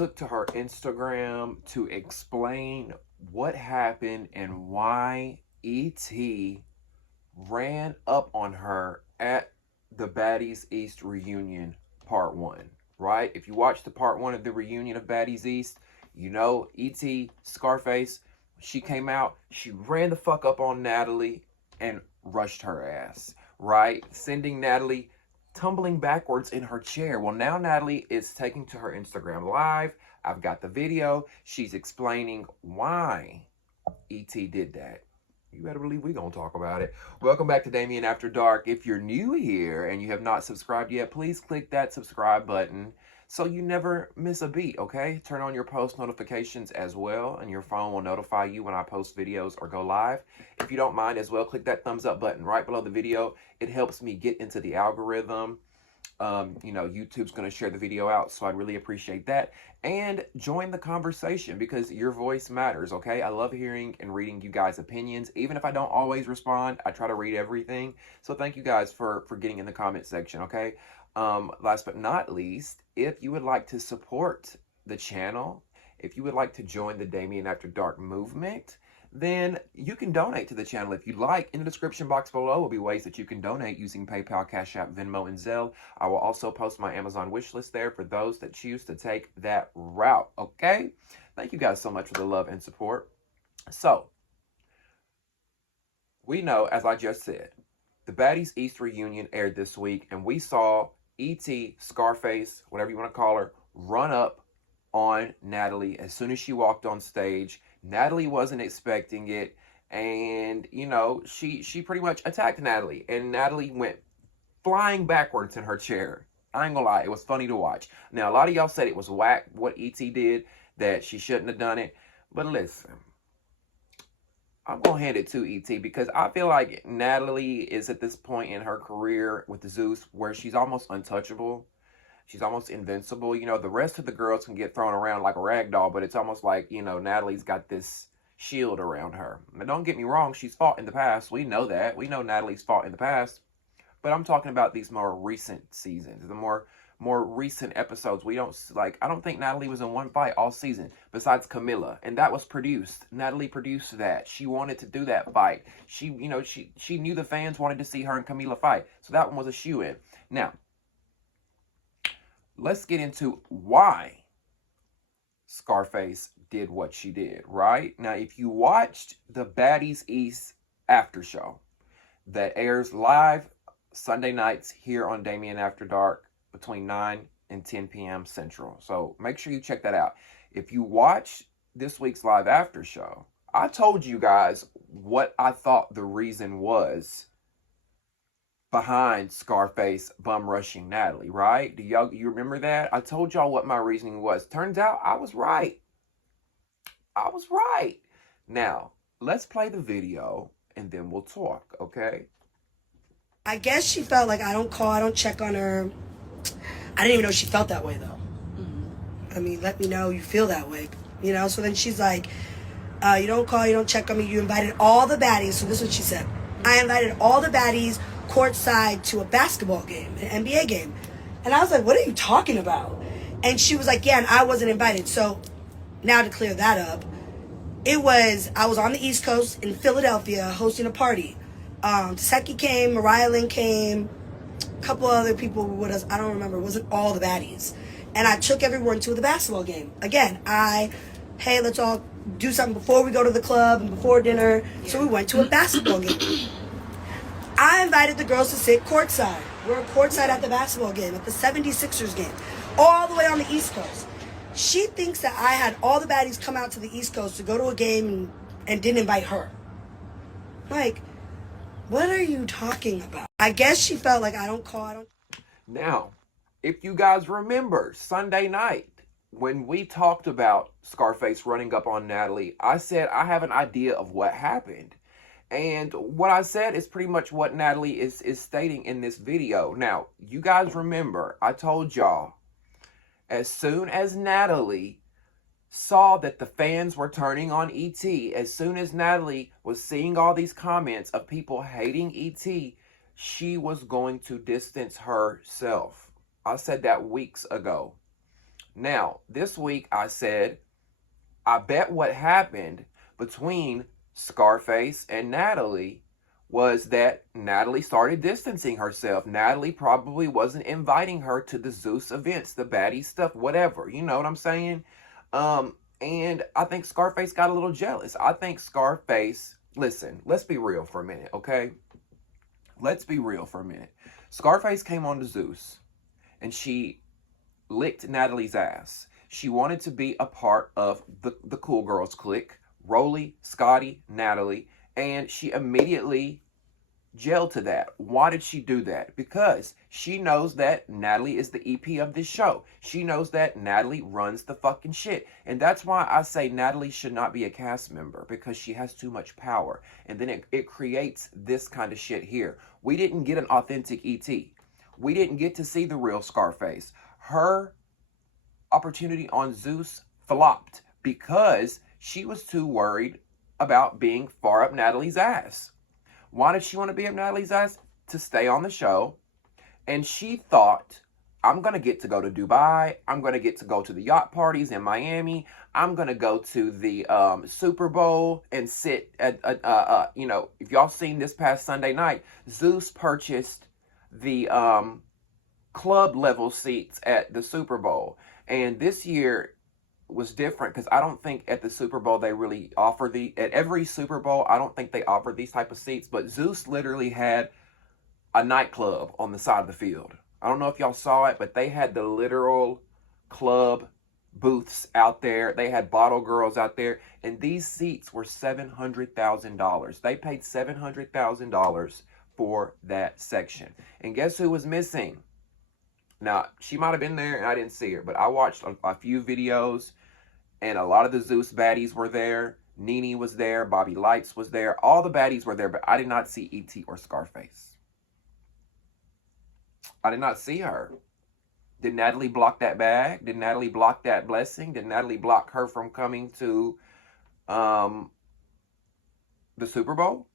took to her Instagram to explain what happened and why E.T. ran up on her at the Baddies East reunion part 1, right? If you watched the part 1 of the reunion of Baddies East, you know E.T. Scarface, she came out, she ran the fuck up on Natalie and rushed her ass, right? Sending Natalie tumbling backwards in her chair. Well, now Natalie is taking to her Instagram Live. I've got the video. She's explaining why E.T. did that. You better believe we're going to talk about it. Welcome back to Damien After Dark. If you're new here and you have not subscribed yet, please click that subscribe button so you never miss a beat, okay? Turn on your post notifications as well, and your phone will notify you when I post videos or go live. If you don't mind as well, click that thumbs up button right below the video. It helps me get into the algorithm. YouTube's going to share the video out, so I'd really appreciate that. And join the conversation because your voice matters, okay? I love hearing and reading you guys' opinions. Even if I don't always respond, I try to read everything. So thank you guys for getting in the comment section, okay? Last but not least, if you would like to support the channel, if you would like to join the Damien After Dark movement, then you can donate to the channel if you'd like. In the description box below will be ways that you can donate using PayPal, Cash App, Venmo, and Zelle. I will also post my Amazon wish list there for those that choose to take that route, okay? Thank you guys so much for the love and support. So, we know, as I just said, the Baddies East reunion aired this week, and we saw E.T., Scarface, whatever you want to call her, run up on Natalie as soon as she walked on stage. Natalie wasn't expecting it, and she pretty much attacked Natalie, and Natalie went flying backwards in her chair. I ain't gonna lie, it was funny to watch. Now, a lot of y'all said it was whack what E.T. did, that she shouldn't have done it, but listen, I'm gonna hand it to E.T. because I feel like Natalie is at this point in her career with Zeus where she's almost untouchable. She's almost invincible. The rest of the girls can get thrown around like a rag doll, but it's almost like, Natalie's got this shield around her. Now, don't get me wrong, she's fought in the past. We know that. We know Natalie's fought in the past. But I'm talking about these more recent seasons, the more recent episodes. I don't think Natalie was in one fight all season, besides Camilla. And that was produced. Natalie produced that. She wanted to do that fight. She knew the fans wanted to see her and Camilla fight. So that one was a shoo-in. Now, let's get into why Scarface did what she did, right? Now, if you watched the Baddies East after show that airs live Sunday nights here on Damien After Dark between 9 and 10 p.m. Central. So make sure you check that out. If you watch this week's live after show, I told you guys what I thought the reason was behind Scarface bum rushing Natalie, right? You remember that? I told y'all what my reasoning was. Turns out I was right. Now, let's play the video and then we'll talk, okay? I guess she felt like I don't check on her. I didn't even know she felt that way though. Mm-hmm. I mean, let me know you feel that way, So then she's like, you don't call, you don't check on me. You invited all the baddies. So this is what she said. I invited all the baddies courtside to a basketball game, an NBA game. And I was like, what are you talking about? And she was like, yeah, and I wasn't invited. So now to clear that up, I was on the East Coast in Philadelphia hosting a party. Taseki came, Mariah Lynn came, a couple other people were with us. I don't remember. It wasn't all the baddies. And I took everyone to the basketball game. Again, hey, let's all do something before we go to the club and before dinner. Yeah. So we went to a basketball game. I invited the girls to sit courtside. We're courtside at the basketball game, at the 76ers game, all the way on the East Coast. She thinks that I had all the baddies come out to the East Coast to go to a game and didn't invite her. Like, what are you talking about? I guess she felt like I don't call. Now, if you guys remember Sunday night when we talked about Scarface running up on Natalie, I said I have an idea of what happened. And what I said is pretty much what Natalie is stating in this video. Now, you guys remember, I told y'all, as soon as Natalie saw that the fans were turning on E.T., as soon as Natalie was seeing all these comments of people hating E.T., she was going to distance herself. I said that weeks ago. Now, this week I said, I bet what happened between Scarface and Natalie was that Natalie started distancing herself. Natalie probably wasn't inviting her to the Zeus events, the baddie stuff, whatever. You know what I'm saying? And I think Scarface got a little jealous. I think Scarface, listen, let's be real for a minute, okay? Let's be real for a minute. Scarface came on to Zeus and she licked Natalie's ass. She wanted to be a part of the Cool Girls clique, Rolly, Scotty, Natalie, and she immediately gelled to that. Why did she do that? Because she knows that Natalie is the EP of this show. She knows that Natalie runs the fucking shit. And that's why I say Natalie should not be a cast member, because she has too much power. And then it creates this kind of shit here. We didn't get an authentic ET. We didn't get to see the real Scarface. Her opportunity on Zeus flopped because she was too worried about being far up Natalie's ass. Why did she want to be up Natalie's ass? To stay on the show. And she thought, I'm going to get to go to Dubai. I'm going to get to go to the yacht parties in Miami. I'm going to go to the Super Bowl and sit at, if y'all seen this past Sunday night, Zeus purchased the club level seats at the Super Bowl. And this year was different because I don't think at the Super Bowl they really offer at every Super Bowl, I don't think they offer these type of seats, but Zeus literally had a nightclub on the side of the field. I don't know if y'all saw it, but they had the literal club booths out there. They had bottle girls out there, and these seats were $700,000. They paid $700,000 for that section. And guess who was missing? Now, she might have been there and I didn't see her, but I watched a few videos and a lot of the Zeus baddies were there. Nene was there. Bobby Lights was there. All the baddies were there, but I did not see E.T. or Scarface. I did not see her. Did Natalie block that bag? Did Natalie block that blessing? Did Natalie block her from coming to the Super Bowl?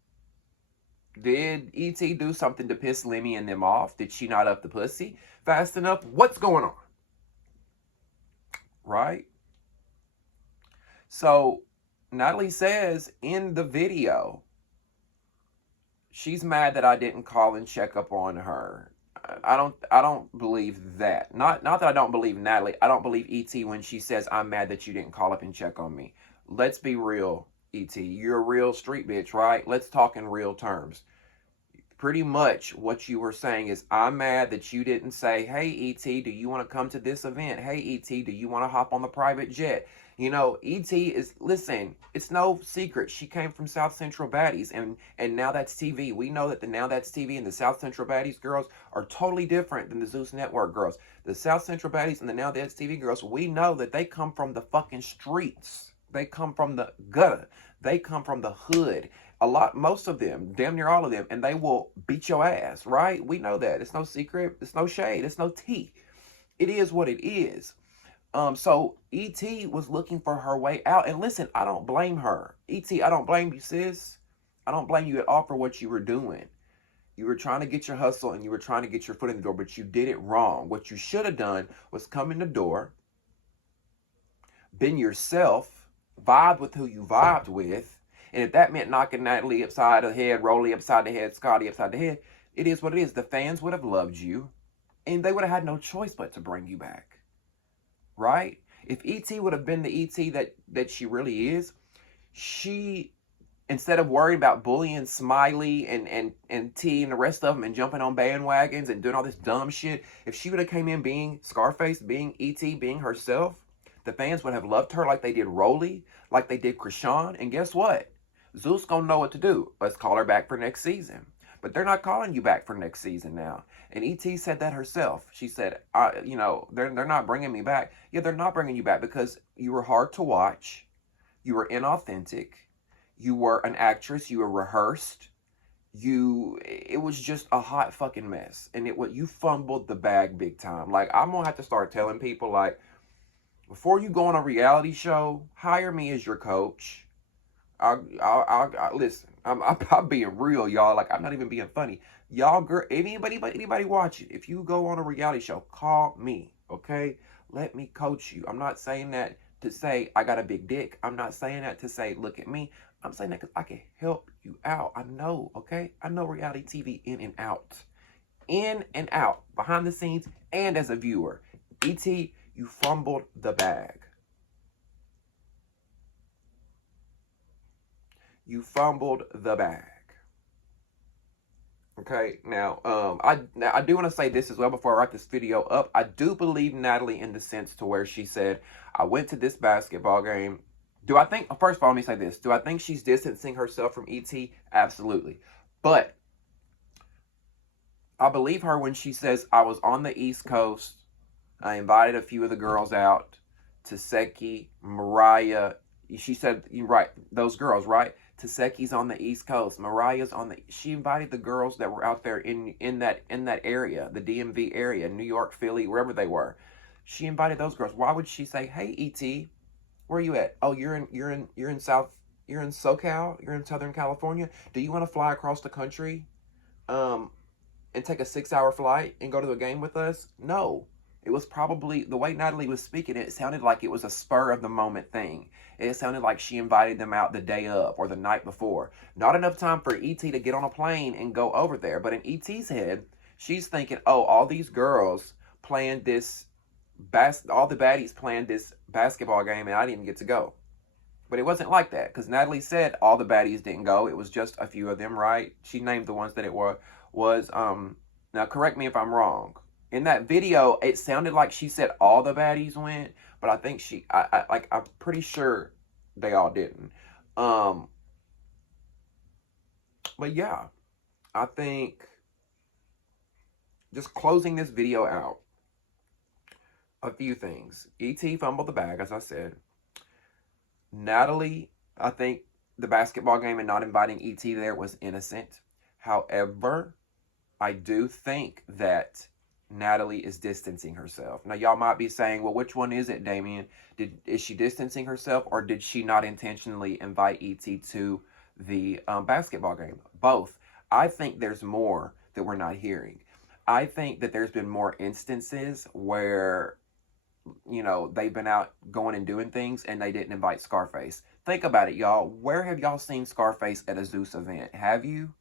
Did E.T. do something to piss Lemmy and them off? Did she not up the pussy fast enough? What's going on? Right? So, Natalie says in the video, she's mad that I didn't call and check up on her. I don't believe that. Not that I don't believe Natalie. I don't believe E.T. when she says, I'm mad that you didn't call up and check on me. Let's be real, E.T. You're a real street bitch, right? Let's talk in real terms. Pretty much what you were saying is, I'm mad that you didn't say, hey, E.T., do you want to come to this event? Hey, E.T., do you want to hop on the private jet? You know, E.T. is, listen, it's no secret. She came from South Central Baddies, and Now That's TV. We know that the Now That's TV and the South Central Baddies girls are totally different than the Zeus Network girls. The South Central Baddies and the Now That's TV girls, we know that they come from the fucking streets. They come from the gutter. They come from the hood. Most of them, damn near all of them, and they will beat your ass, right? We know that. It's no secret. It's no shade. It's no tea. It is what it is. So E.T. was looking for her way out. And listen, I don't blame her. E.T., I don't blame you, sis. I don't blame you at all for what you were doing. You were trying to get your hustle and you were trying to get your foot in the door, but you did it wrong. What you should have done was come in the door, been yourself, vibe with who you vibed with. And if that meant knocking Natalie upside the head, Rolly upside the head, Scotty upside the head, it is what it is. The fans would have loved you, and they would have had no choice but to bring you back. Right? If E.T. would have been the E.T. that she really is, she, instead of worrying about bullying Smiley and T and the rest of them and jumping on bandwagons and doing all this dumb shit, if she would have came in being Scarface, being E.T., being herself, the fans would have loved her like they did Rolly, like they did Krishan, and guess what? Zeus gonna know what to do. Let's call her back for next season. But they're not calling you back for next season now. And E.T. said that herself. She said, they're not bringing me back. Yeah, they're not bringing you back because you were hard to watch. You were inauthentic. You were an actress. You were rehearsed. It was just a hot fucking mess. And you fumbled the bag big time. Like, I'm gonna have to start telling people, like, before you go on a reality show, hire me as your coach. Listen. I'm being real, y'all. Like, I'm not even being funny. Y'all, girl, anybody watching, if you go on a reality show, call me, okay? let me coach you. I'm not saying that to say I got a big dick. I'm not saying that to say, look at me. I'm saying that because I can help you out. I know, okay? I know reality TV in and out. In and out. Behind the scenes and as a viewer. E.T., you fumbled the bag. You fumbled the bag. Okay, now, I do want to say this as well before I wrap this video up. I do believe Natalie in the sense to where she said, I went to this basketball game. Do I think, first of all, let me say this. Do I think she's distancing herself from E.T.? Absolutely. But I believe her when she says, I was on the East Coast. I invited a few of the girls out. Taseki, Mariah. She said, you're right, those girls, right? Taseki's on the East Coast. Mariah's on the. She invited the girls that were out there in that area, the DMV area, New York, Philly, wherever they were. She invited those girls. Why would she say, "Hey, ET, where are you at? Oh, you're in SoCal. You're in Southern California. Do you want to fly across the country, and take a 6-hour flight and go to a game with us?" No. It was probably, the way Natalie was speaking, it sounded like it was a spur of the moment thing. It sounded like she invited them out the day of or the night before. Not enough time for E.T. to get on a plane and go over there. But in E.T.'s head, she's thinking, oh, all these girls planned this, all the baddies planned this basketball game and I didn't get to go. But it wasn't like that, because Natalie said all the baddies didn't go. It was just a few of them, right? She named the ones that it was. Now correct me if I'm wrong. In that video, it sounded like she said all the baddies went, but I think I'm pretty sure they all didn't. But yeah, I think just closing this video out, a few things. E.T. fumbled the bag, as I said. Natalie, I think the basketball game and not inviting E.T. there was innocent. However, I do think that Natalie is distancing herself. Now, y'all might be saying, well, which one is it, Damien? Is she distancing herself, or did she not intentionally invite E.T. to the basketball game? Both. I think there's more that we're not hearing. I think that there's been more instances where, you know, they've been out going and doing things and they didn't invite Scarface. Think about it, y'all. Where have y'all seen Scarface at a Zeus event? Have you?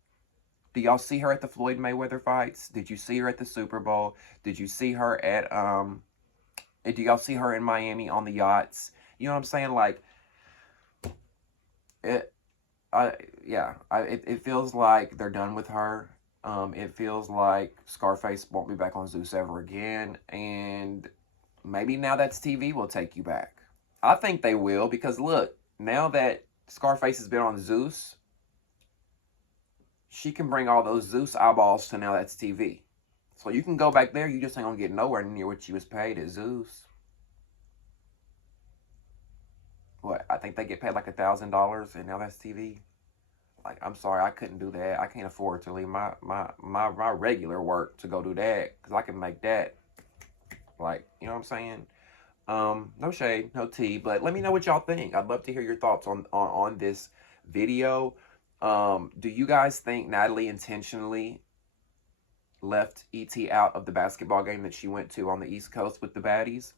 Do y'all see her at the Floyd Mayweather fights? Did you see her at the Super Bowl? Did you see her at, do y'all see her in Miami on the yachts? You know what I'm saying? Like, it feels like they're done with her. It feels like Scarface won't be back on Zeus ever again. And maybe Now That's TV will take you back. I think they will, because look, now that Scarface has been on Zeus, she can bring all those Zeus eyeballs to Now That's TV. So you can go back there, you just ain't gonna get nowhere near what she was paid at Zeus. What, I think they get paid like $1,000 and Now That's TV. Like, I'm sorry, I couldn't do that. I can't afford to leave my regular work to go do that, because I can make that. Like, you know what I'm saying? No shade, no tea, but let me know what y'all think. I'd love to hear your thoughts on this video. Do you guys think Natalie intentionally left E.T. out of the basketball game that she went to on the East Coast with the baddies?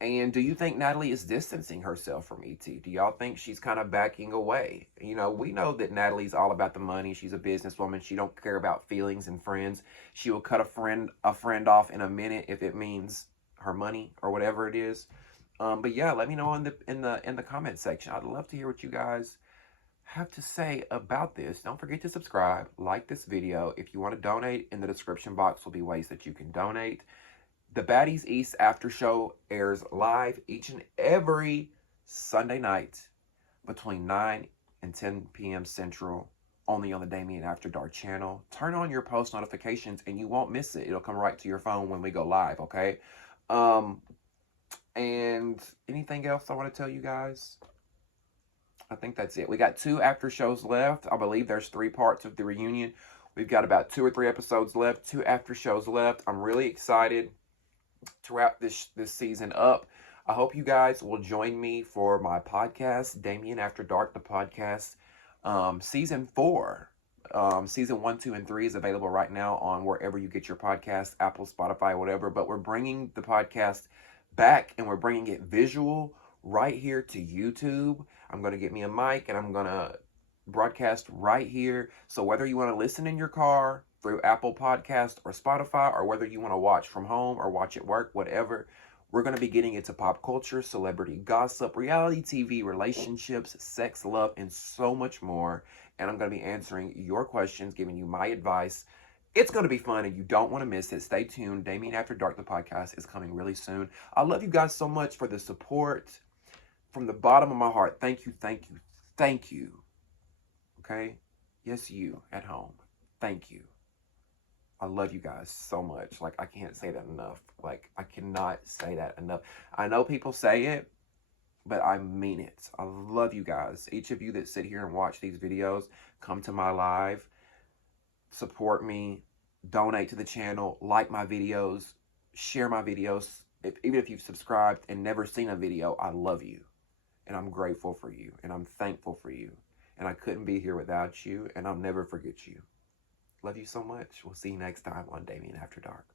And do you think Natalie is distancing herself from E.T.? Do y'all think she's kind of backing away? You know, we know that Natalie's all about the money. She's a businesswoman. She don't care about feelings and friends. She will cut a friend off in a minute if it means her money or whatever it is. But yeah, let me know in the comment section. I'd love to hear what you guys have to say about this. Don't forget to subscribe, like this video. If you want to donate, in the description box will be ways that you can donate. The Baddies East after show airs live each and every Sunday night between 9 and 10 p.m. Central, only on the Damien After Dark channel. Turn on your post notifications and you won't miss it. It'll come right to your phone when we go live, okay? And anything else I want to tell you guys? I think that's it. We got 2 after shows left. I believe there's 3 parts of the reunion. We've got about 2 or 3 episodes left, 2 after shows left. I'm really excited to wrap this season up. I hope you guys will join me for my podcast, Damien After Dark, the podcast. Season 4. Season 1, 2, and 3 is available right now on wherever you get your podcast, Apple, Spotify, whatever. But we're bringing the podcast back and we're bringing it visual right here to YouTube. I'm going to get me a mic and I'm going to broadcast right here. So whether you want to listen in your car through Apple Podcast or Spotify, or whether you want to watch from home or watch at work, whatever, we're going to be getting into pop culture, celebrity gossip, reality TV, relationships, sex, love, and so much more. And I'm going to be answering your questions, giving you my advice. It's going to be fun and you don't want to miss it. Stay tuned. Damien After Dark, the podcast, is coming really soon. I love you guys so much for the support. From the bottom of my heart, thank you, thank you, thank you. Okay? Yes, you at home. Thank you. I love you guys so much. Like, I can't say that enough. Like, I cannot say that enough. I know people say it, but I mean it. I love you guys. Each of you that sit here and watch these videos, come to my live, support me, donate to the channel, like my videos, share my videos. Even if you've subscribed and never seen a video, I love you. And I'm grateful for you. And I'm thankful for you. And I couldn't be here without you. And I'll never forget you. Love you so much. We'll see you next time on Damien After Dark.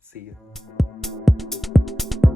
See ya.